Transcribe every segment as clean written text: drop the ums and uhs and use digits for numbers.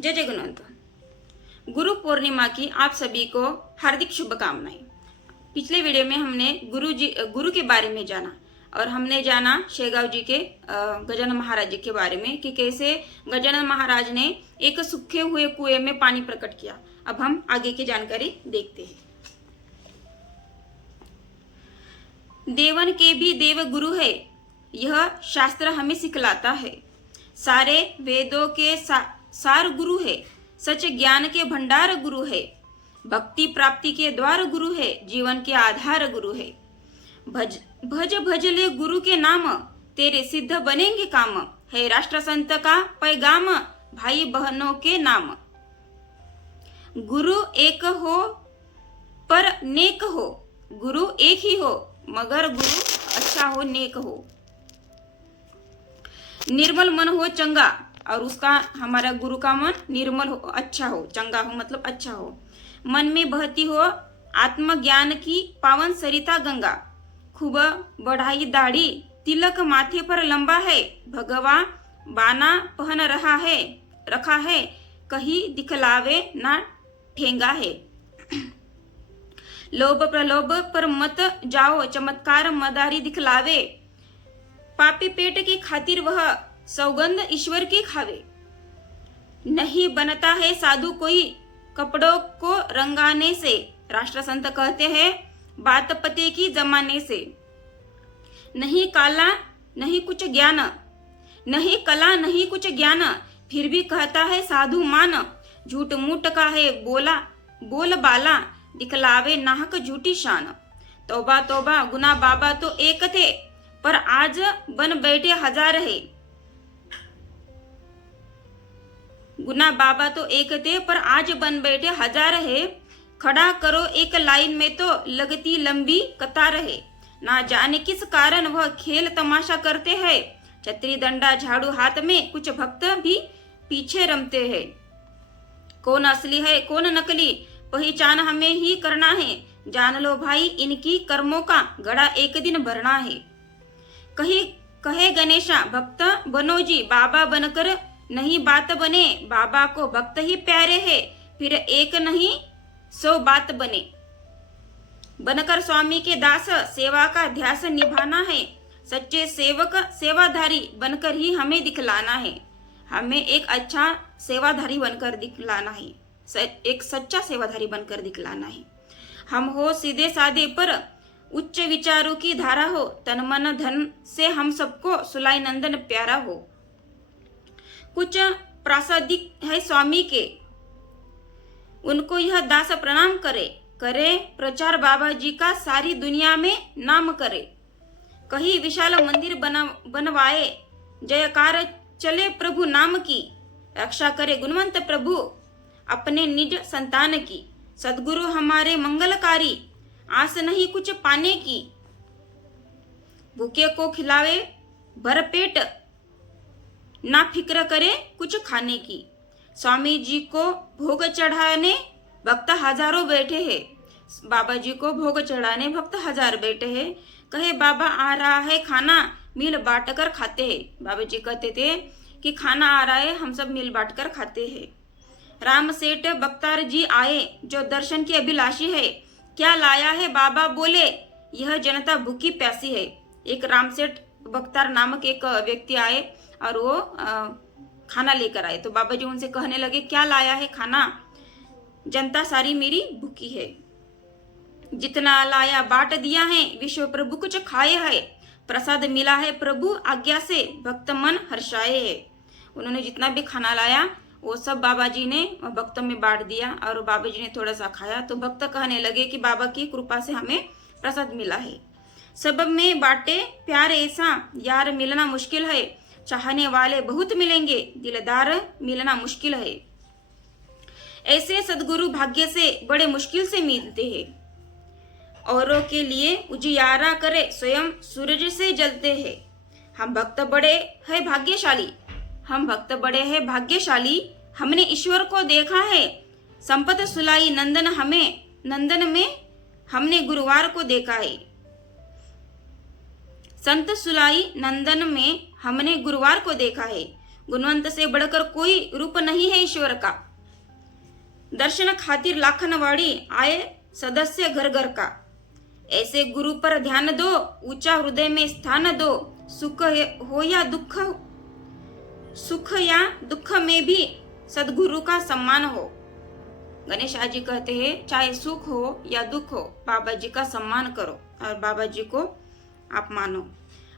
जय जय गुणवंत। गुरु पूर्णिमा की आप सभी को हार्दिक शुभकामनाएं। पिछले वीडियो में हमने गुरु के बारे में जाना और हमने जाना शेगाव जी के गजानन महाराज जी के बारे में कि कैसे गजानन महाराज ने एक सूखे हुए कुएं में पानी प्रकट किया। अब हम आगे की जानकारी देखते हैं। देवन के भी देव गुरु है, यह शास्त्र हमें सिखलाता है। सारे वेदों के सार गुरु है, सच ज्ञान के भंडार गुरु है। भक्ति प्राप्ति के द्वार गुरु है, जीवन के आधार गुरु है। भज भज भज ले गुरु के नाम, तेरे सिद्ध बनेंगे काम। है राष्ट्र संत का पैगाम, भाई बहनों के नाम। गुरु एक हो पर नेक हो, गुरु एक ही हो मगर गुरु अच्छा हो, नेक हो। निर्मल मन हो चंगा, और उसका हमारा गुरु का मन निर्मल हो, अच्छा हो। चंगा हो मतलब अच्छा हो। मन में बहती हो आत्मज्ञान की पावन सरिता गंगा। खूब बढ़ाई दाढ़ी, तिलक माथे पर लंबा है। भगवा बाना पहन रखा है, कहीं दिखलावे ना ठेंगा है। लोभ प्रलोभ पर मत जाओ, चमत्कार मदारी दिखलावे। पापी पेट की खातिर वह सौगंध ईश्वर की खावे। नहीं बनता है साधु कोई कपड़ों को रंगाने से, राष्ट्र संत कहते हैं बात पते की जमाने से। नहीं काला नहीं कुछ ज्ञान, नहीं कला नहीं कुछ ज्ञान, फिर भी कहता है साधु मान। झूठ मूठ का है बोल बाला, दिखलावे नाहक झूठी शान। तौबा तौबा गुना बाबा तो एक थे, पर आज बन बैठे हजार है। गुना बाबा तो एक थे, पर आज बन बैठे हजार है। खड़ा करो एक लाइन में तो लगती लंबी कतार है। ना जाने किस कारण वह खेल तमाशा करते हैं। छतरी डंडा झाड़ू हाथ में, कुछ भक्त भी पीछे रमते हैं। कौन असली है कौन नकली, पहचान हमें ही करना है। जान लो भाई इनकी कर्मों का गड़ा एक दिन भरना है। कहे गणेशा भक्त बनो जी, बाबा बनकर नहीं बात बने। बाबा को भक्त ही प्यारे है, फिर एक नहीं 100 बात बने। बनकर स्वामी के दास, सेवा का ध्यास निभाना है। सच्चे सेवक सेवाधारी बनकर ही हमें दिखलाना है। हमें एक अच्छा सेवाधारी बनकर दिखलाना है, एक सच्चा सेवाधारी बनकर दिखलाना है। हम हो सीधे साधे पर उच्च विचारों की धारा हो। तन मन धन से हम सबको सुलाई नंदन प्यारा हो। कुछ प्रासादिक है स्वामी के, उनको यह दास प्रणाम करे। प्रचार बाबा जी का सारी दुनिया में नाम करे। कहीं विशाल मंदिर बनवाए, जयकार चले प्रभु नाम की। रक्षा करे गुणवंत प्रभु अपने निज संतान की। सद्गुरु हमारे मंगलकारी, आस नहीं कुछ पाने की। भूखे को खिलावे भर पेट, ना फिक्र करे कुछ खाने की। स्वामी जी को भोग चढ़ाने भक्त हजारों बैठे हैं। बाबा जी को भोग चढ़ाने भक्त हजार बैठे हैं। कहे बाबा आ रहा है खाना, मिल बांट कर खाते हैं। बाबा जी कहते थे कि खाना आ रहा है, हम सब मिल बांट कर खाते हैं। राम सेठ बख्तार जी आए, जो दर्शन की अभिलाषी है। क्या लाया है बाबा बोले, यह जनता भूखी प्यासी है। एक राम सेठ बख्तार नामक एक व्यक्ति आए और वो खाना लेकर आए। तो बाबा जी उनसे कहने लगे क्या लाया है खाना, जनता सारी मेरी भूखी है। जितना लाया बांट दिया है, विश्व प्रभु कुछ खाए है। प्रसाद मिला है प्रभु आज्ञा से, भक्त मन हर्षाए है। उन्होंने जितना भी खाना लाया वो सब बाबा जी ने भक्तों में बांट दिया और बाबा जी ने थोड़ा सा खाया। तो भक्त कहने लगे कि बाबा की कृपा से हमें प्रसाद मिला है। सब में बांटे प्यार ऐसा, यार मिलना मुश्किल है। चाहने वाले बहुत मिलेंगे, दिलदार मिलना मुश्किल है। ऐसे सद्गुरु भाग्य से बड़े मुश्किल से मिलते हैं। औरों के लिए उजियारा करे, स्वयं सूरज से जलते हैं। हम भक्त बड़े हैं भाग्यशाली, हम भक्त बड़े हैं भाग्यशाली। हमने ईश्वर को देखा है, संपत सुलाई नंदन में हमने गुरुवार को देखा है। संत सुलाई नंदन में हमने गुरुवार को देखा है। गुणवंत से बढ़कर कोई रूप नहीं है ईश्वर का। दर्शन खातिर लाखनवाड़ी आए सदस्य घर घर का। ऐसे गुरु पर ध्यान दो, ऊंचा हृदय में स्थान दो। सुख या दुख में भी सदगुरु का सम्मान हो। गणेश जी कहते हैं चाहे सुख हो या दुख हो, बाबा जी का सम्मान करो और बाबा जी को आप मानो।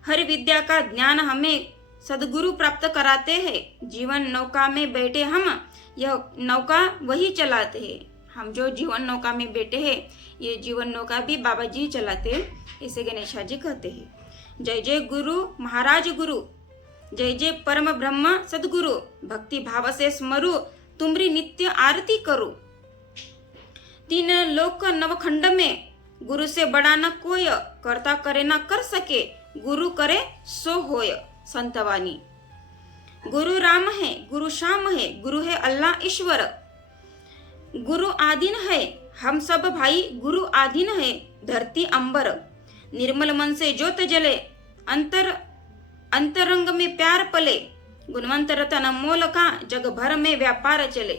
हर विद्या का ज्ञान हमें सदगुरु प्राप्त कराते हैं। जीवन नौका में बैठे हम, यह नौका वही चलाते हैं। हम जो जीवन नौका में बैठे हैं, ये जीवन नौका भी बाबा जी चलाते हैं, इसे गणेश जी कहते हैं। जय जय गुरु महाराज गुरु, जय जय परम ब्रह्म सदगुरु। भक्ति भाव से स्मरु, तुमरी नित्य आरती करो। तीन लोक नवखंड में गुरु से बड़ा न कोय, करता करे न कर सके, गुरु करे सो होय। संतवानी। गुरु राम है, गुरु श्याम है, गुरु है अल्लाह ईश्वर। गुरु आधीन है हम सब भाई, गुरु आधीन है धरती अंबर। निर्मल मन से ज्योत जले, अंतरंग में प्यार पले। गुणवंत रतन मोल का, जग भर में व्यापार चले।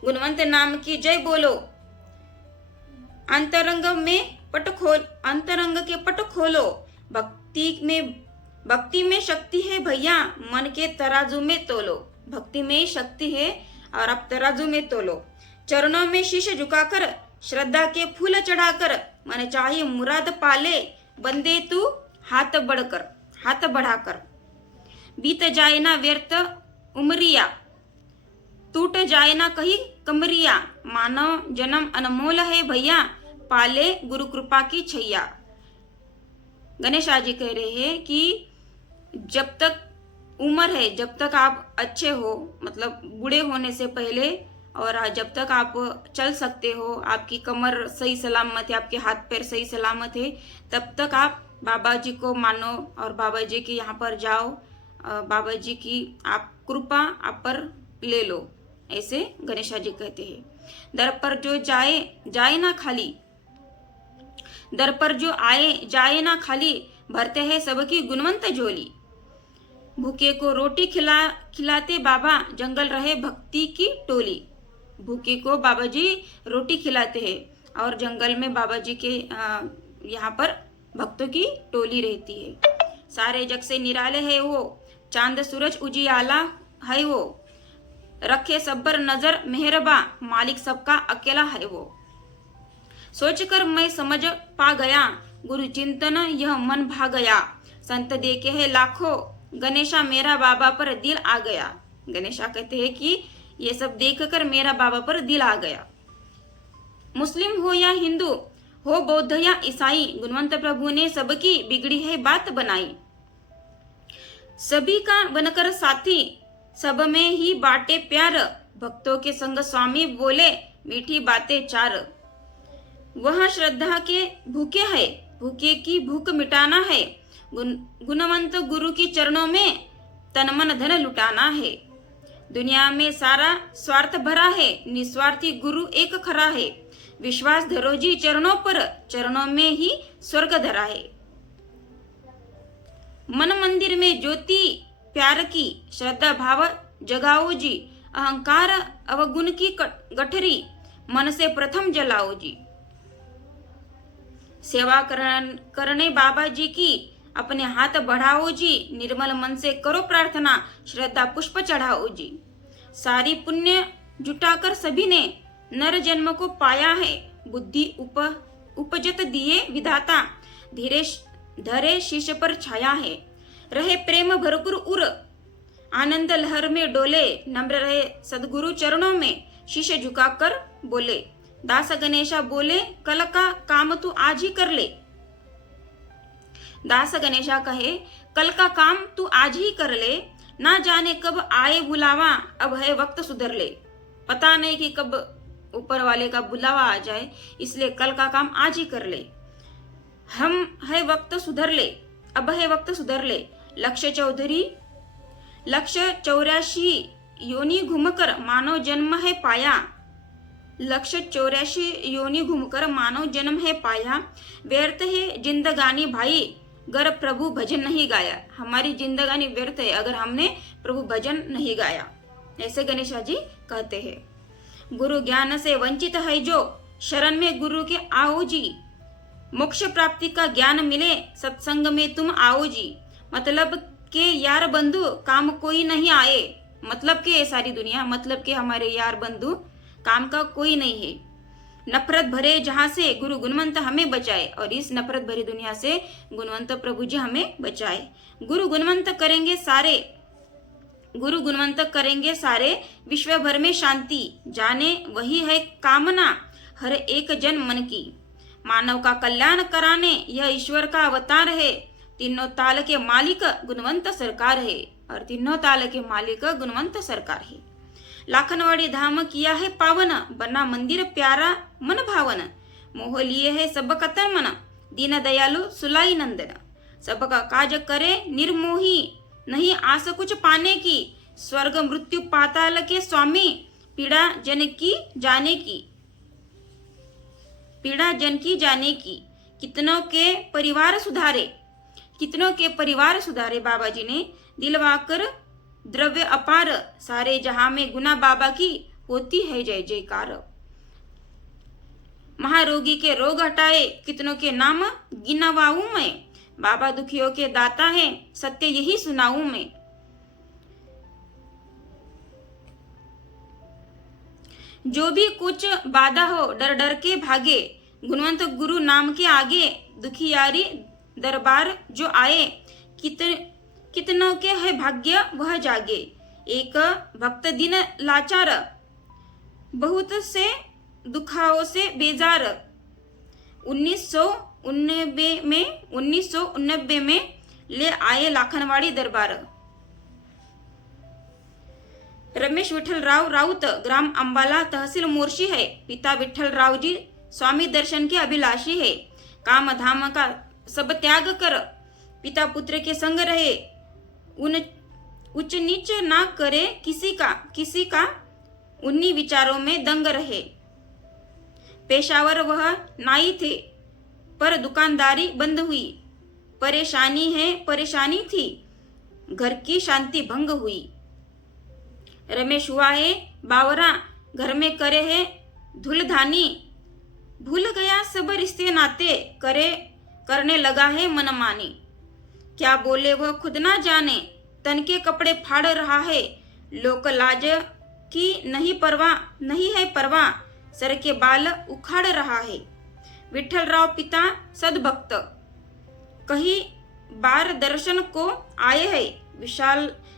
गुणवंत नाम की जय बोलो, अंतरंग के पट खोलो। भक्ति में शक्ति है भैया, मन के तराजू में तोलो। भक्ति में शक्ति है और आप तराजू में तोलो। चरणों में शीश झुकाकर, श्रद्धा के फूल चढ़ाकर, मन चाहिए मुराद पाले। बंदे तू हाथ बढ़ाकर। बीत जाए ना व्यर्थ उमरिया, टूट जाए ना कहीं कमरिया। मानव जन्म अनमोल है भैया, पाले गुरु कृपा की छैया। गणेश जी कह रहे हैं कि जब तक उम्र है, जब तक आप अच्छे हो, मतलब बूढ़े होने से पहले, और जब तक आप चल सकते हो, आपकी कमर सही सलामत है, आपके हाथ पैर सही सलामत है, तब तक आप बाबा जी को मानो और बाबा जी के यहाँ पर जाओ। बाबा जी की आप कृपा आप पर ले लो, ऐसे गणेश जी कहते हैं। दर पर जो जाए ना खाली, दर पर जो आए जाए ना खाली। भरते हैं सबकी गुणवंत झोली। भूखे को रोटी खिलाते बाबा, जंगल रहे भक्ति की टोली। भूखे को बाबा जी रोटी खिलाते हैं और जंगल में बाबा जी के यहाँ पर भक्तों की टोली रहती है। सारे जग से निराले है वो, चांद सूरज उजियाला है वो। रखे सब पर नजर मेहरबा, मालिक सबका अकेला है वो। सोचकर मैं समझ पा गया, गुरु चिंतन यह मन भा गया। संत देखे है लाखों, गणेशा मेरा बाबा पर दिल आ गया। गणेशा कहते हैं कि ये सब देखकर मेरा बाबा पर दिल आ गया। मुस्लिम हो या हिंदू हो, बौद्ध या ईसाई, गुणवंत प्रभु ने सबकी बिगड़ी है बात बनाई। सभी का बनकर साथी, सब में ही बाटे प्यार। भक्तों के संग स्वामी बोले, मीठी बातें चार। वह श्रद्धा के भूखे है, भूखे की भूख मिटाना है। गुणवंत गुरु की चरणों में तन मन धन लुटाना है। दुनिया में सारा स्वार्थ भरा है, निस्वार्थी गुरु एक खरा है। विश्वास धरो जी चरणों पर, चरणों में ही स्वर्ग धरा है। मन मंदिर में ज्योति प्यार की, श्रद्धा भाव जगाओ जी। अहंकार अवगुण की गठरी, मन से प्रथम जलाओ जी। सेवा करने बाबा जी की, अपने हाथ बढ़ाओ जी। निर्मल मन से करो प्रार्थना, श्रद्धा पुष्प चढ़ाओ जी। सारी पुण्य जुटाकर सभी ने नर जन्म को पाया है। बुद्धि उपजत दिए विधाता, धीरे धरे शीश पर छाया है। रहे प्रेम भरपूर उर, आनंद लहर में डोले। नम्र रहे सदगुरु चरणों में, शीश झुकाकर बोले। दास गणेशा बोले, कल का काम तू आज ही कर ले। दास गणेशा कहे, कल का काम तू आज ही कर ले। ना जाने कब आए बुलावा, अब है वक्त सुधर ले। पता नहीं कि कब ऊपर वाले का बुलावा आ जाए, इसलिए कल का काम आज ही कर ले। हम है वक्त सुधर ले, अब है वक्त सुधर ले। लक्ष्य 84 योनि घूमकर मानव जन्म है पाया। लक्ष्य 84 योनि घूमकर मानव जन्म है पाया। व्यर्थ है जिंदगानी भाई, अगर प्रभु भजन नहीं गाया। हमारी जिंदगानी व्यर्थ है अगर हमने प्रभु भजन नहीं गाया, ऐसे गणेशा जी कहते हैं। गुरु ज्ञान से वंचित है जो, शरण में गुरु के आओ जी। मोक्ष प्राप्ति का ज्ञान मिले, सत्संग में तुम आओ जी। मतलब के यार बंधु काम कोई नहीं आए। मतलब के सारी दुनिया, मतलब के हमारे यार बंधु काम का कोई नहीं है। नफरत भरे जहां से गुरु गुणवंत हमें बचाए, और इस नफरत भरी दुनिया से गुणवंत प्रभु जी हमें बचाए। गुरु गुणवंत करेंगे सारे, गुरु गुणवंत करेंगे सारे, विश्व भर में शांति जाने वही है कामना हर एक जन मन की। मानव का कल्याण कराने यह ईश्वर का अवतार है। तीनों ताल के मालिक गुणवंत सरकार है, और तीनों ताल के मालिक गुणवंत सरकार है। लाखनवाड़ी धाम किया है पावन, बना मंदिर प्यारा मन भावन। मोह लिए है सबका तन मन, दीन दयालु सुलाई नंदन। सबका काज करे निर्मोही, नहीं आस कुछ पाने की। स्वर्ग मृत्यु पाताल के स्वामी, पीड़ा जन की जाने की, पीड़ा जन की जाने की। कितनों के परिवार सुधारे, कितनों के परिवार सुधारे बाबा जी ने। दिलवाकर द्रव्य अपार, सारे जहां में गुना बाबा की होती है जय जयकार। महारोगी के रोग हटाए, कितनों के नाम गिनवाऊं मैं। बाबा दुखियों के दाता है, सत्य यही सुनाऊं मैं। जो भी कुछ बाधा हो डर डर के भागे, गुणवंत गुरु नाम के आगे। दुखियारी दरबार जो आए, कितनों के है भाग्य वह जागे। एक भक्त दिन लाचार, बहुत से दुखाओं से बेजार। 1989 में ले आए लाखनवाड़ी दरबार। रमेश विठल राव राउत, ग्राम अंबाला, तहसील मोर्शी है। पिता विठल राव जी स्वामी दर्शन के अभिलाषी है। काम धाम का सब त्याग कर, पिता पुत्र के संग रहे। उच्च नीच ना करे किसी का उन्हीं विचारों में दंग रहे। पेशावर वह नाई थे, पर दुकानदारी बंद हुई। परेशानी थी, घर की शांति भंग हुई। रमेश हुआ है बावरा, घर में करे है धूलधानी। भूल गया सब रिश्ते नाते, करने लगा है मनमानी। क्या बोले वह खुद ना जाने, तन के कपड़े फाड़ रहा है। लोक लाज की नहीं है परवाह, सर के बाल उखाड़ रहा है। विठल राव पिता सदभक्त, कहीं बार दर्शन को आए है।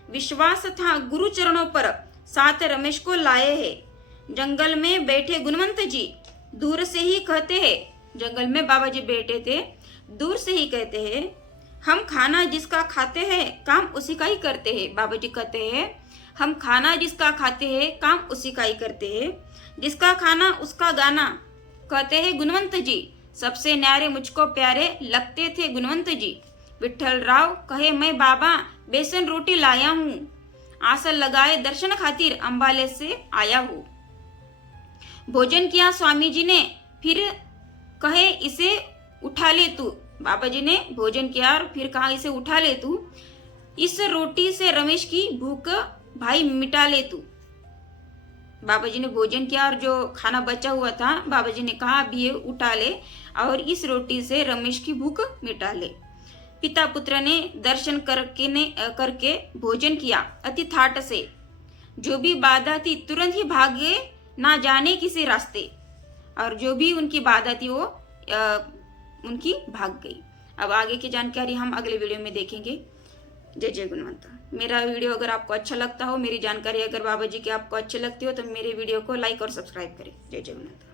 विश्वास था गुरु चरणों पर, साथ रमेश को लाए है। जंगल में बैठे गुणवंत जी दूर से ही कहते हैं, जंगल में बाबा जी बैठे थे, दूर से ही कहते हैं, हम खाना जिसका खाते हैं काम उसी का ही करते हैं। बाबा जी कहते हैं, हम खाना जिसका खाते हैं काम उसी का ही करते हैं। जिसका खाना उसका गाना, कहते हैं गुणवंत जी। सबसे न्यारे मुझको प्यारे लगते थे गुणवंत जी। विठल राव कहे, मैं बाबा बेसन रोटी लाया हूँ। आसन लगाए दर्शन खातिर अंबाले से आया हूँ। भोजन किया स्वामी जी ने, फिर कहे इसे उठा ले तू। बाबा जी ने भोजन किया और फिर कहा इसे उठा ले तू। इस रोटी से रमेश की भूख भाई मिटा ले तू। बाबा जी ने भोजन किया और जो खाना बचा हुआ था बाबा जी ने कहा अब ये उठा ले और इस रोटी से रमेश की भूख मिटा ले। पिता पुत्र ने दर्शन करके भोजन किया अति ठाट से। जो भी बाधा थी तुरंत ही भागे, ना जाने किसी रास्ते, और जो भी उनकी बाधा थी वो उनकी भाग गई। अब आगे की जानकारी हम अगले वीडियो में देखेंगे। जय जय गुणवंता। मेरा वीडियो अगर आपको अच्छा लगता हो, मेरी जानकारी अगर बाबा जी की आपको अच्छी लगती हो, तो मेरे वीडियो को लाइक और सब्सक्राइब करें। जय जय गुणवंता।